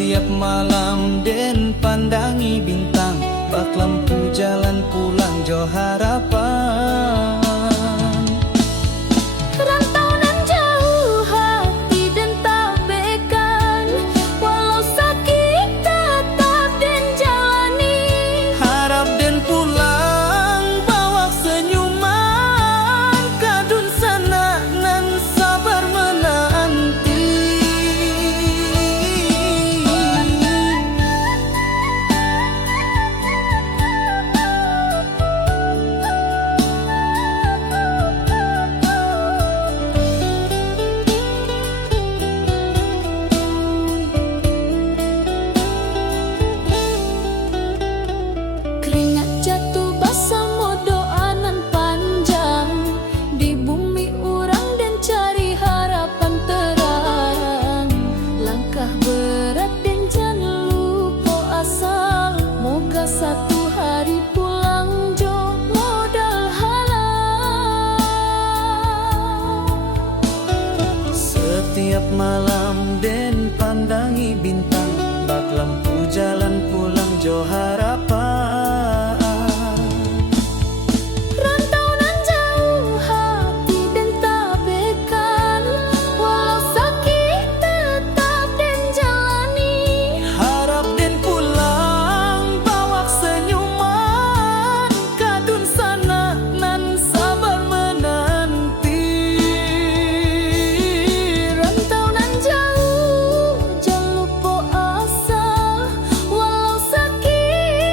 Setiap malam den pandangi bintang, bak lampu jalan pulang jo harapan. Rantau nan jauh hati dan tak bekan, walau sakit tetap den jalani. Harap den pulang bawa senyuman, kadun sana nan sabar menanti. Keringat jatuh basah mo doa nan panjang, di bumi urang dan cari harapan terang. Langkah berat dan jangan lupa asal, moga satu hari pulang jo modal halal. Setiap malam den pandangi bintang, bak lampu jalan pulang jo harapan. Rantau nan jauh hati dan tak bekan, walau sakit tetap den jalani. Harap den pulang bawa senyuman, kadun sana nan sabar menanti. Rantau nan jauh jangan lupa asal, walau sakit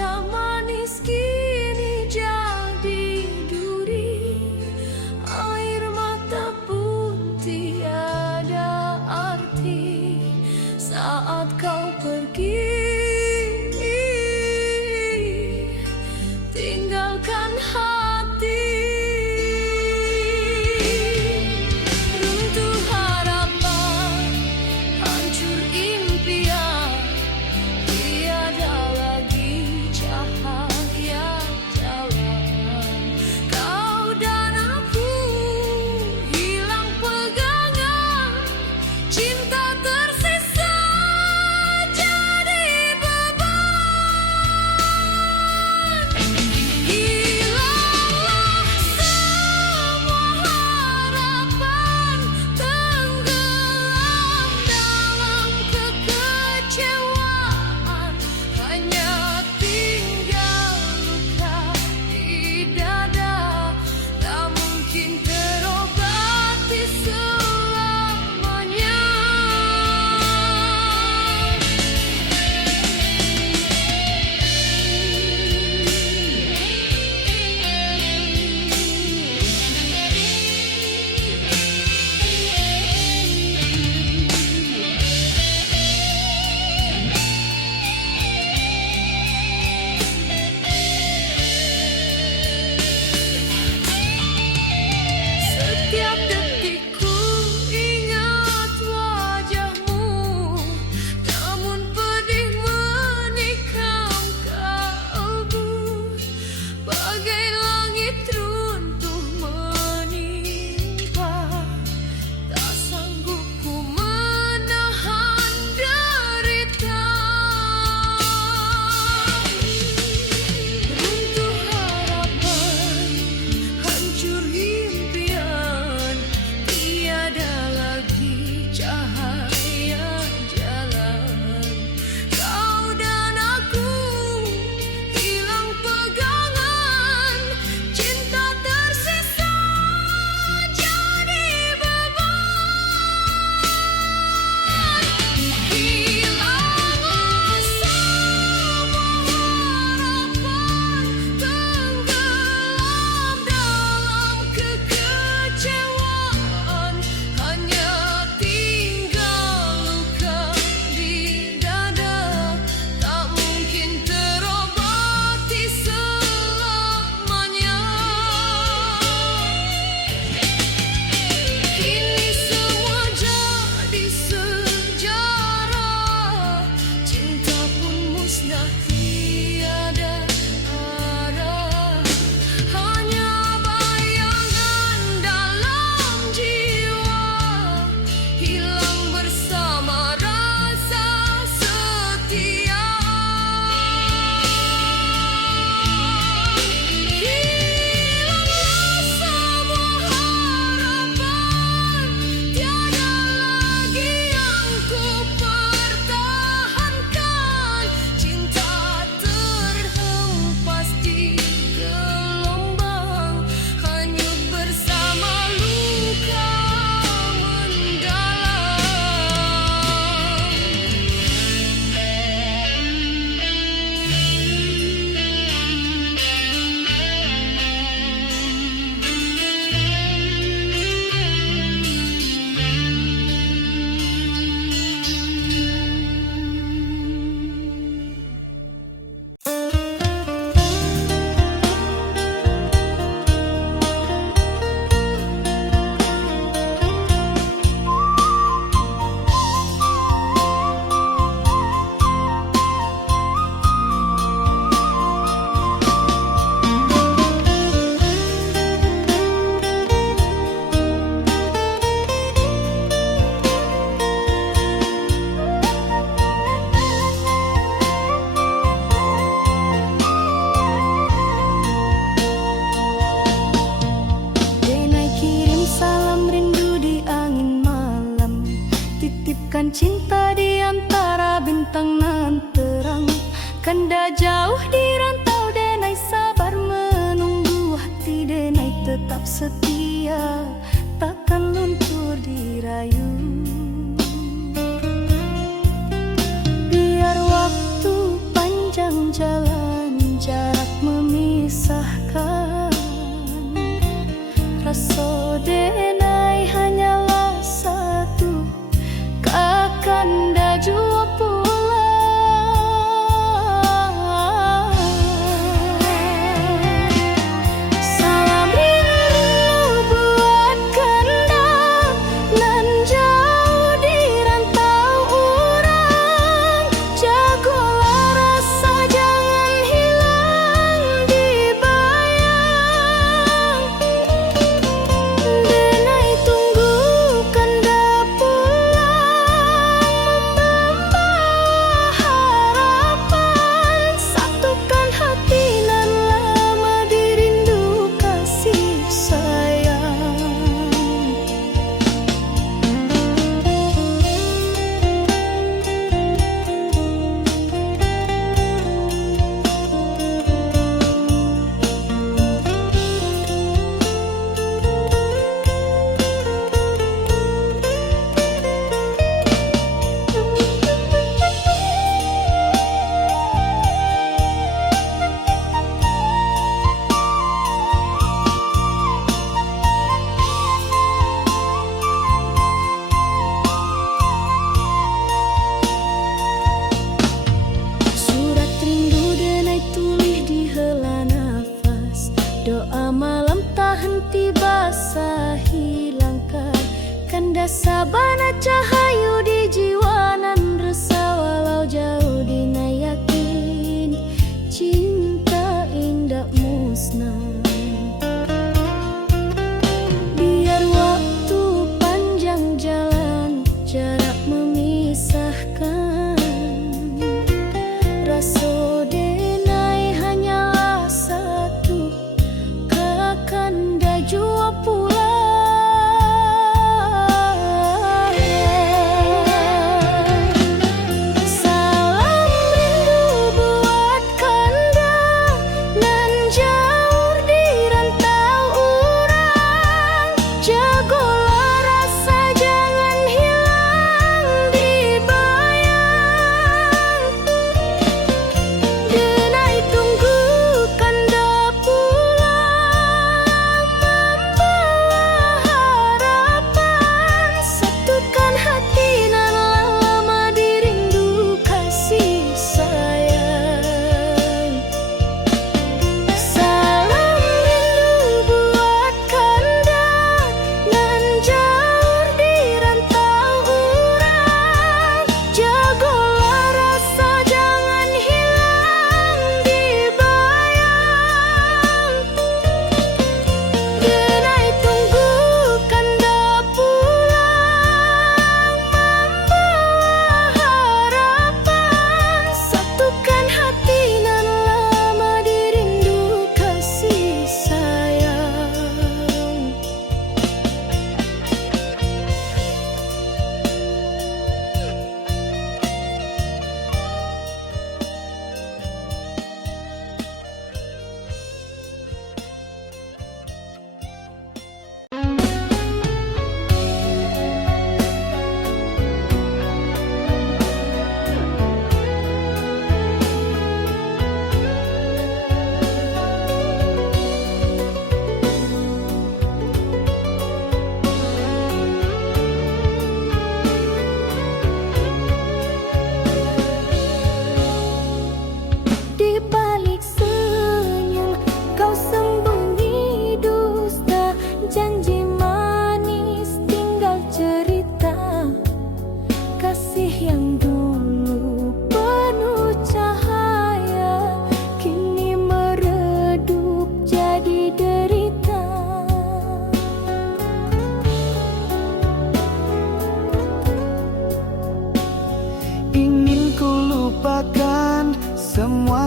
mata manis kini jadi duri, air mata pun tiada arti saat kau pergi, tinggalkan hati. Runtuh harapan, hancur impian, tiada lagi cahaya jalan. Kau dan aku hilang pegangan, cinta tersisa jadi beban. Hilanglah semua harapan, tenggelam dalam kekecewaan, hanya tinggal luka di dada, tak mungkin terobati selamanya. Setiap detik ku ingat wajahmu, namun pedih menikam kalbu. Bagai langit runtuh menimpa, tak sanggup ku menahan derita. Runtuh harapan, hancur impian, tiada lagi cahaya jalan. Kau dan aku hilang pegangan, cinta tersisa jadi beban. Hilanglah semua harapan, tenggelam dalam kekecewaan, hanya tinggal luka di dada, tak mungkin terobati selamanya. Kini semua jadi sejarah, cinta pun musnah tiada arah, hanya bayangan dalam jiwa, hilang bersama rasa setia. Hilanglah semua harapan, tiada lagi yang ku pertahankan, cinta terhempas di gelombang, hanyut bersama luka mendalam. Denai kirim salam rindu di angin malam, titipkan cinta di antara bintang nan terang. Kanda jauh di rantau, Denai sabar menunggu, hati Denai tetap setia, takkan luntur dirayu. Biar waktu panjang jalan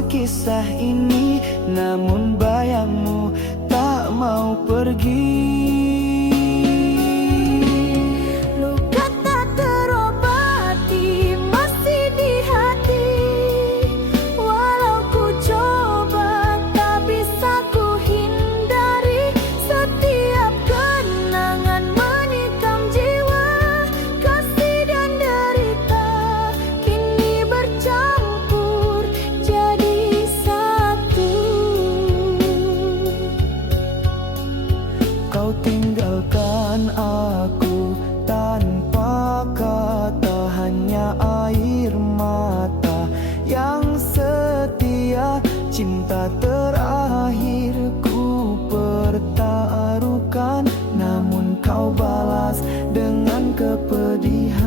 kisah ini, namun bayangmu tak mau pergi. Luka tak terobati masih di hati. Walau ku coba tak bisa ku hindari. Setiap kenangan menikam jiwa. Kasih dan derita kini bercampur jadi satu. Kau tinggalkan aku tanpa kata, hanya air mata yang setia. Cinta terakhir ku pertaruhkan, namun kau balas dengan kepedihan.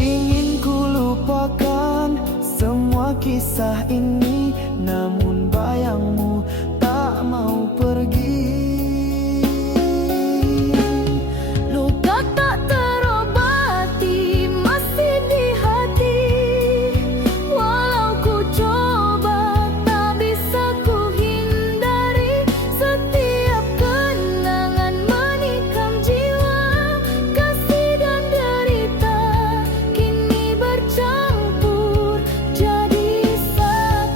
Ingin ku lupakan semua kisah ini, namun bayangmu tak mau pergi. Luka tak terobati masih di hati. Walau ku coba tak bisa ku hindari. Setiap kenangan menikam jiwa. Kasih dan derita kini bercampur jadi satu.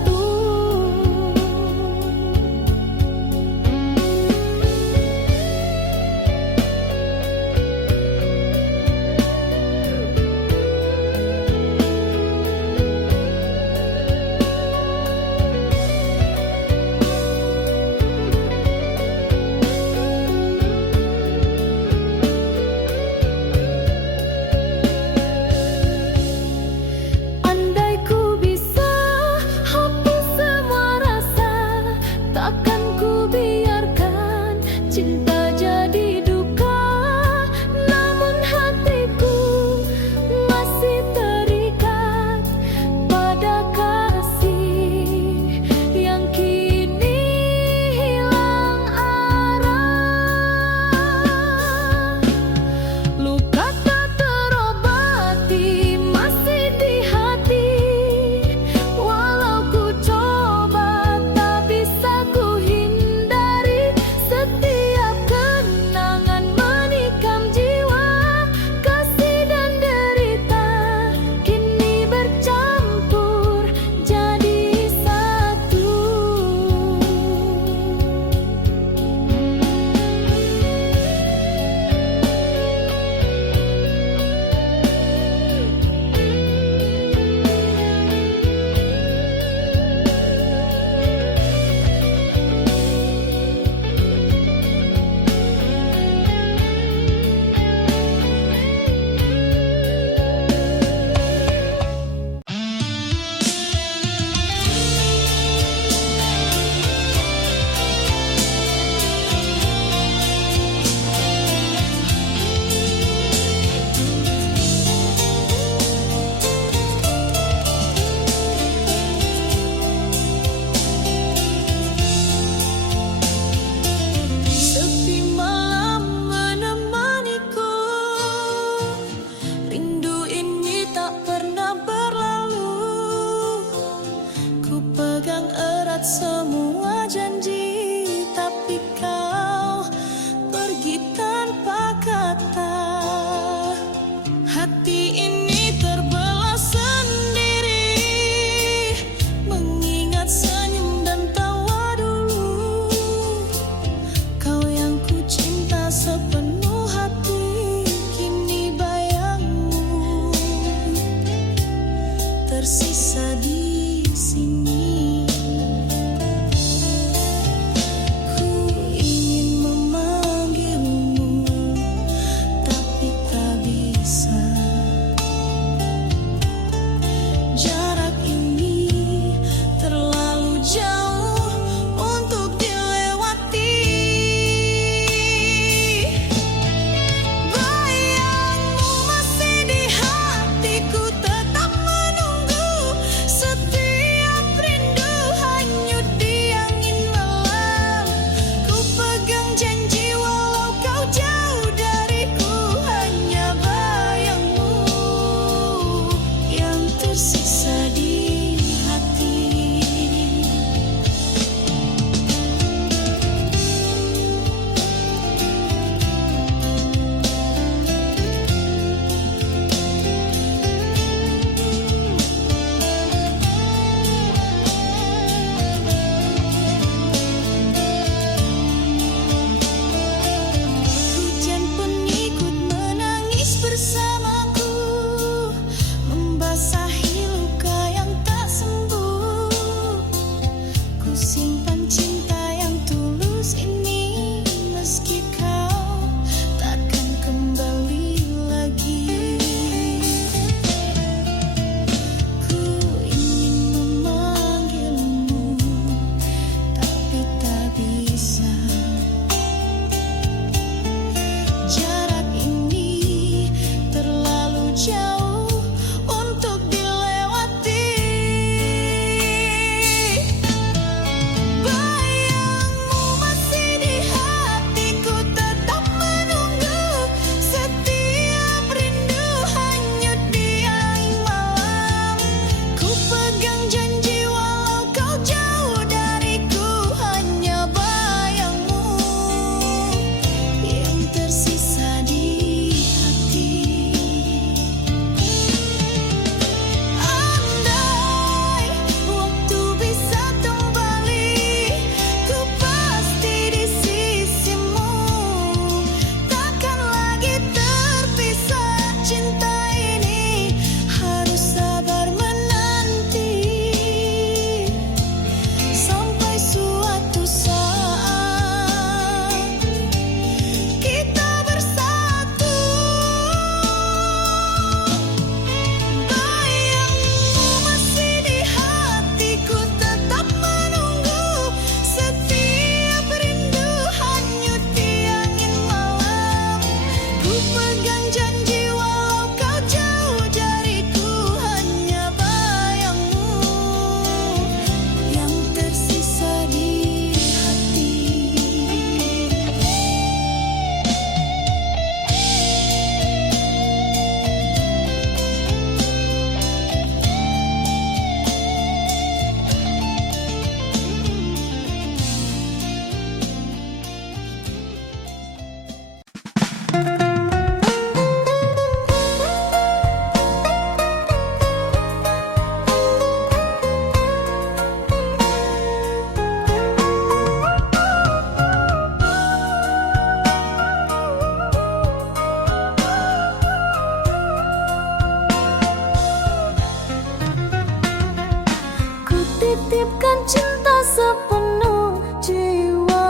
titipkan cinta sepenuh jiwa,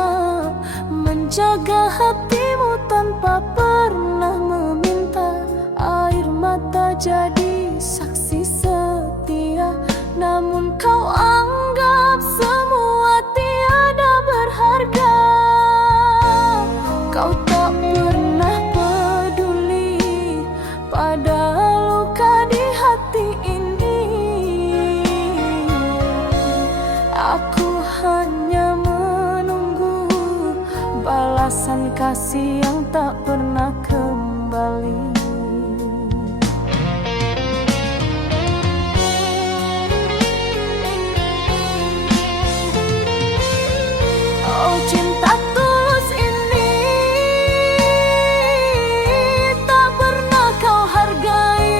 menjaga hatimu tanpa pernah meminta. Air mata jadi saksi setia, namun kau anggap semua tiada berharga. Kau tak pernah peduli pada luka di hati ini. Aku hanya menunggu balasan kasih yang tak pernah kembali. Oh, cinta tulus ini tak pernah kau hargai.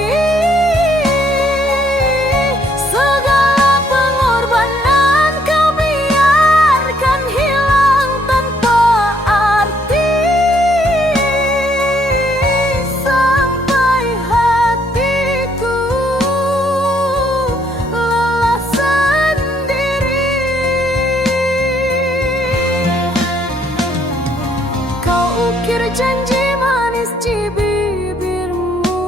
Segala pengorbanan kau biarkan hilang tanpa arti. Sampai hatiku lelah sendiri. Kau ukir janji manis di bibirmu,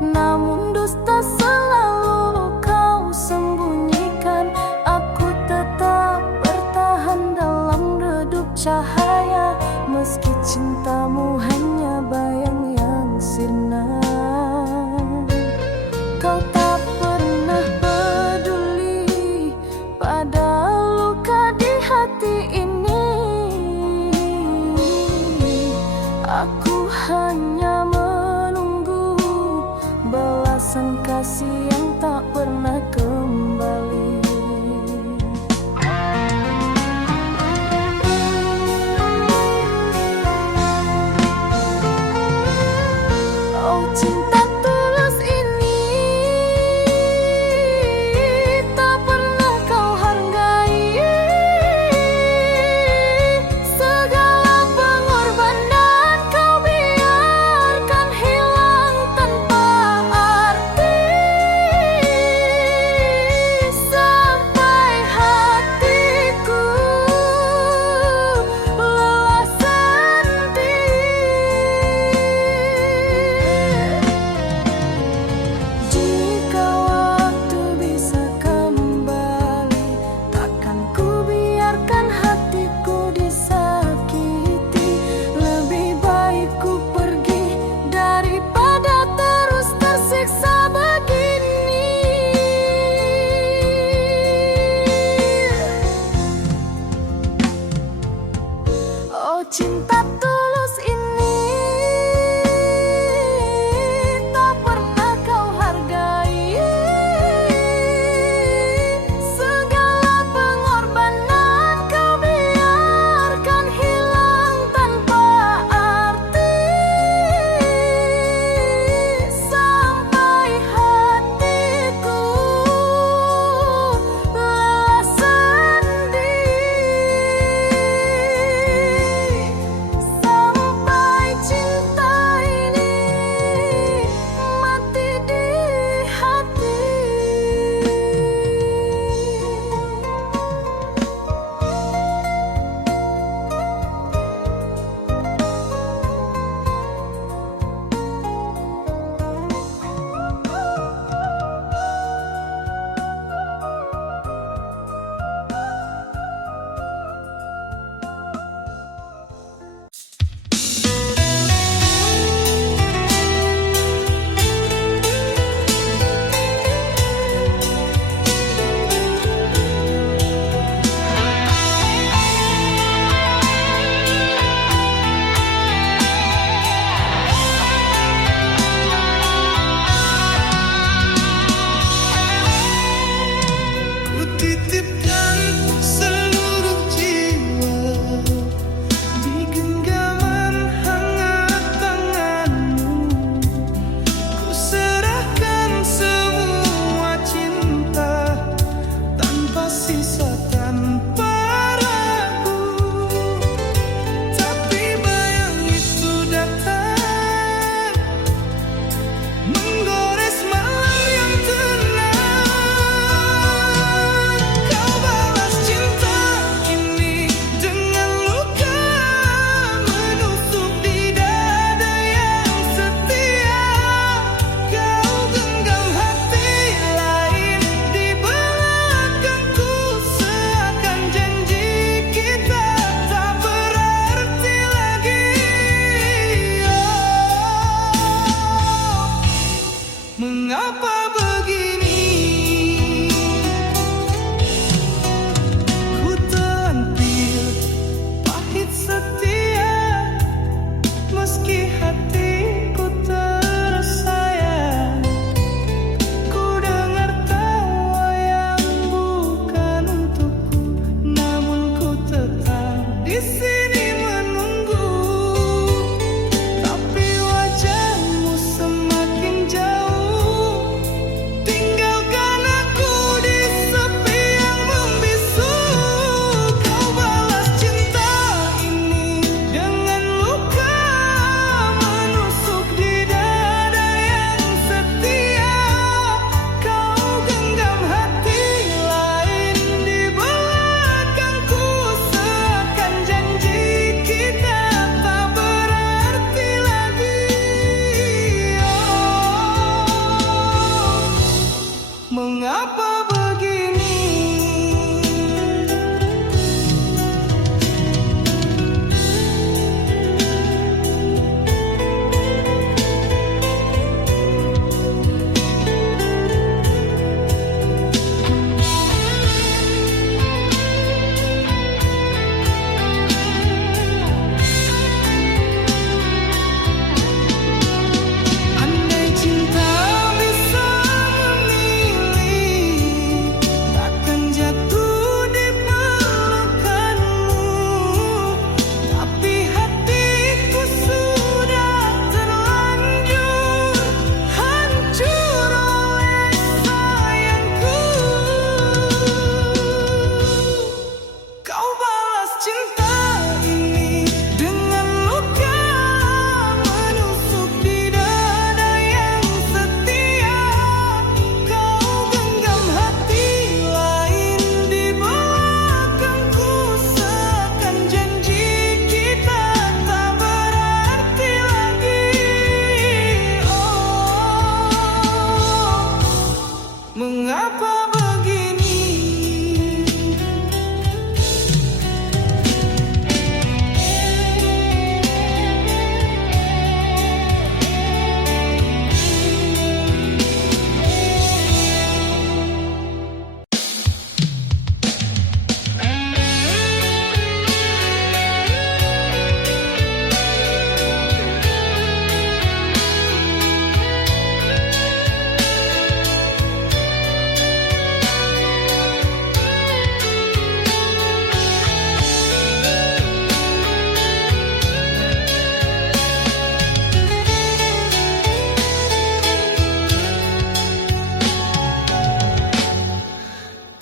namun dusta selalu kau sembunyikan. Aku tetap bertahan dalam redup cahaya, meski cintamu hanya bayang yang sirna. Kau tak pernah peduli pada luka di hati ini. Aku hanya menunggu balasan kasih yang tak pernah kembali. Oh, cinta tulus ini tak pernah kau hargai. Segala pengorbanan kau biarkan hilang tanpa arti. Mengapa begini? Ku tampil pahit setia, meski hatiku tersayang. Ku dengar tawa yang bukan untukku, namun ku tetap di sini menunggu. Tapi wajahmu semakin jauh, tinggalkan aku di sepi yang membisu. Kau balas cinta ini dengan luka menusuk di dada yang setia. Kau genggam hati lain di belakangku, seakan janji kita tak berarti lagi. Oh, mengapa begini? Andai cinta bisa memilih, takkan jatuh di pelukanmu. Tapi hatiku sudah terlanjur hancur oleh sayangku. Kau balas cinta ini dengan luka menusuk di dada yang setia. Kau genggam hati lain di belakangku, seakan janji kita tak berarti lagi. Oh, mengapa begini?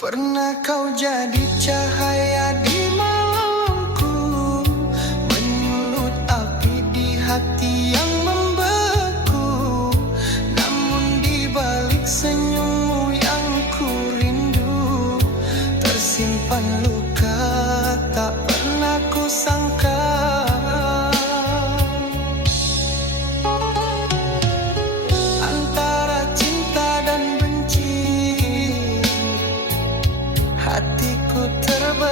Pernah kau jadi cahaya di malamku, menyulut api di hati yang membeku. Namun di balik senyummu yang ku rindu, tersimpan luka tak pernah ku sangka. Antara cinta dan benci, hatiku terbang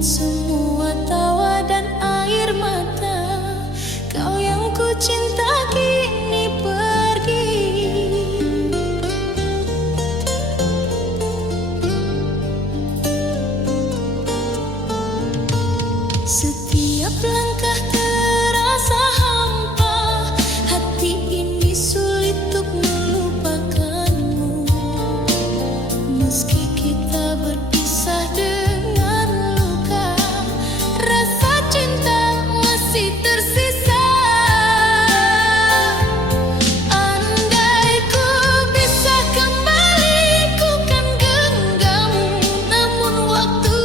ingat semua tawa dan air mata. Kau yang ku cinta kini pergi. Setiap langkah terasa hampa, hati ini sulit untuk melupakanmu. Meski kita berpisah dengan luka, rasa cinta masih tersisa. Andai ku bisa kembali, ku kan genggammu. Namun waktu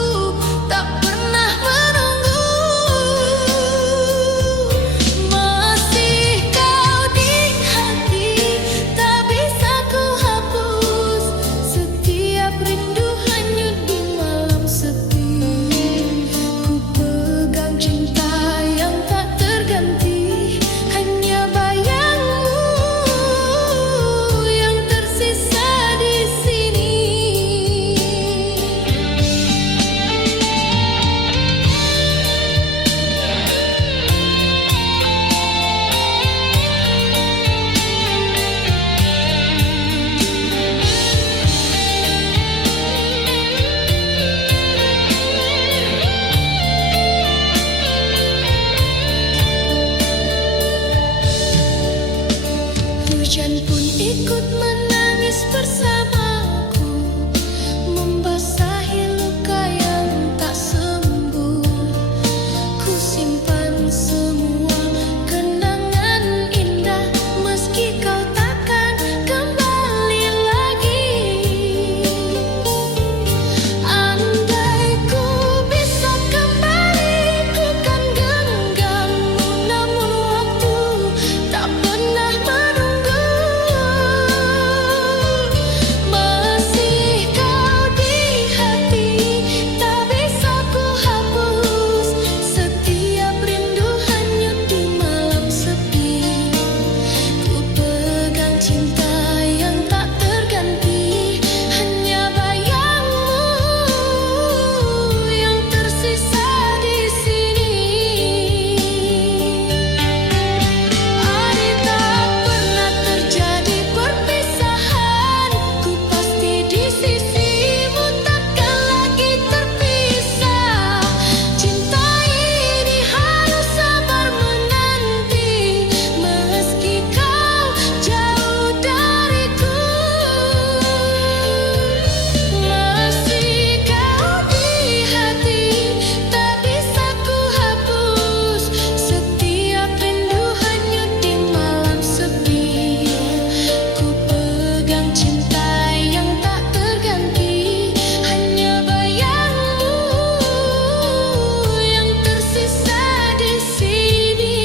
tak pernah menunggu. Masih kau di hati, tak bisa ku hapus. Setiap rindu hanyut di malam sepi. Ku pegang cinta yang tak terganti, hanya bayangmu yang tersisa di sini. Hujan pun ikut menangis bersamaku, membasahi luka yang tak sembuh. Ku simpan semua kenangan indah, meski kau takkan kembali lagi. Andai ku bisa kembali, ku kan genggammu. Namun waktu tak pernah menunggu. Masih kau di hati, tak bisa ku hapus. Setiap rindu hanyut di malam sepi. Ku pegang cinta yang tak terganti, hanya bayangmu yang tersisa di sini. Andai tak pernah terjadi perpisahan, ku pasti di sisimu, takkan lagi terpisah. Cinta ini harus sabar menanti, meski kau jauh dariku. Masih kau di hati, tak bisa ku hapus. Setiap rindu hanyut di malam sepi. Ku pegang cinta yang tak terganti, hanya bayangmu yang tersisa di sini.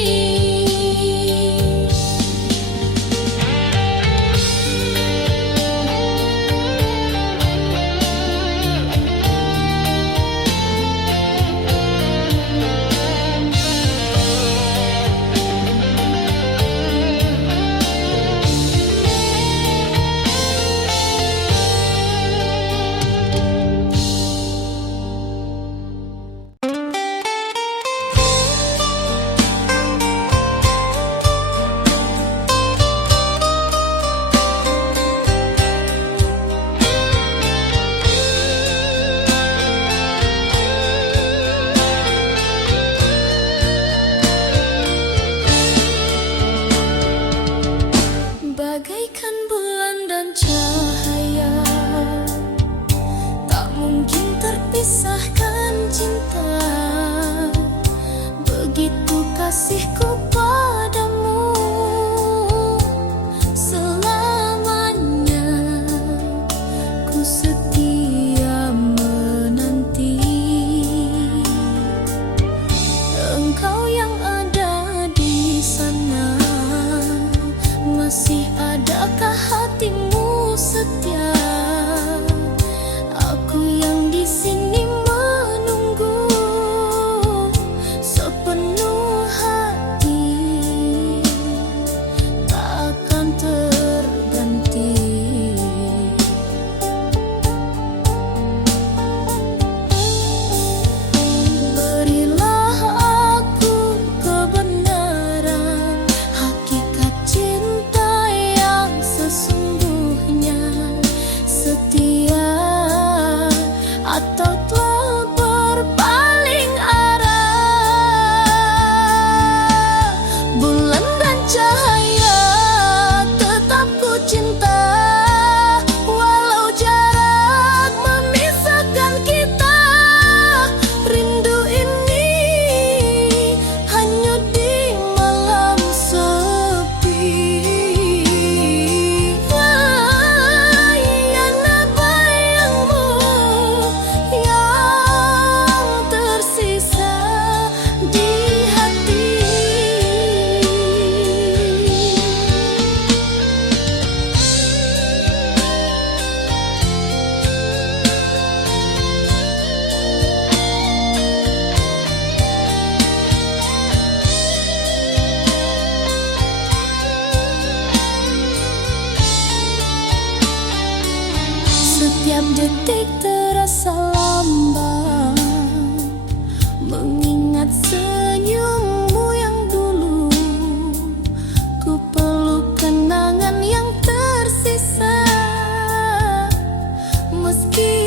Setiap detik terasa lambat, mengingat senyummu yang dulu. Ku peluk kenangan yang tersisa, meski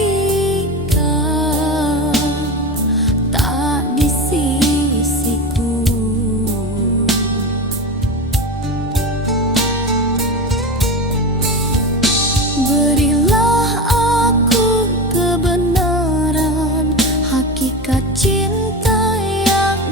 kau tak di sisiku. Berilah aku kebenaran, hakikat cinta yang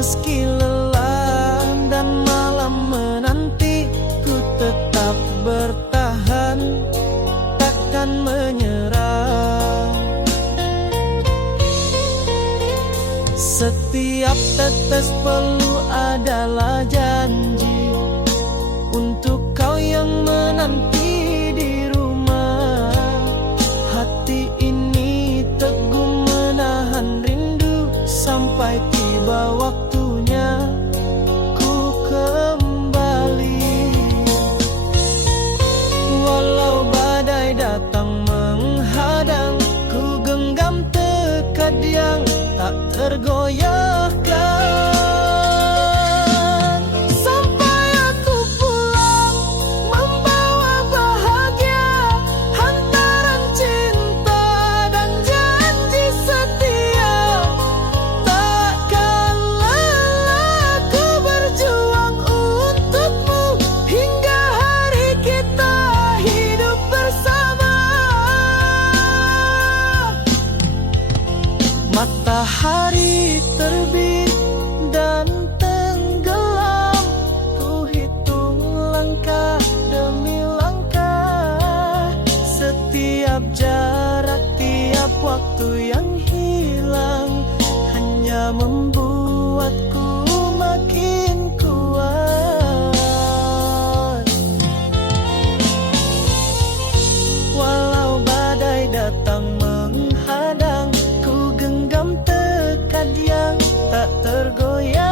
Meski lelah dan malam menanti, ku tetap bertahan, takkan menyerah. Setiap tetes peluh adalah janji untuk kau yang menanti di rumah. Hati ini teguh menahan rindu sampai tiba waktunya ku kembali. Walau badai datang menghadang, ku genggam tekad yang tak tergoyahkan. Sampai aku pulang membawa bahagia, hantaran cinta dan janji setia. Takkan lelah ku berjuang untukmu hingga hari kita hidup bersama. Matahari terbit dan tenggelam, ku hitung langkah demi langkah. Setiap jarak, tiap waktu yang hilang hanya membuatku makin kuat. Walau badai datang menghadang, ku genggam tekad yang tak tergoyah.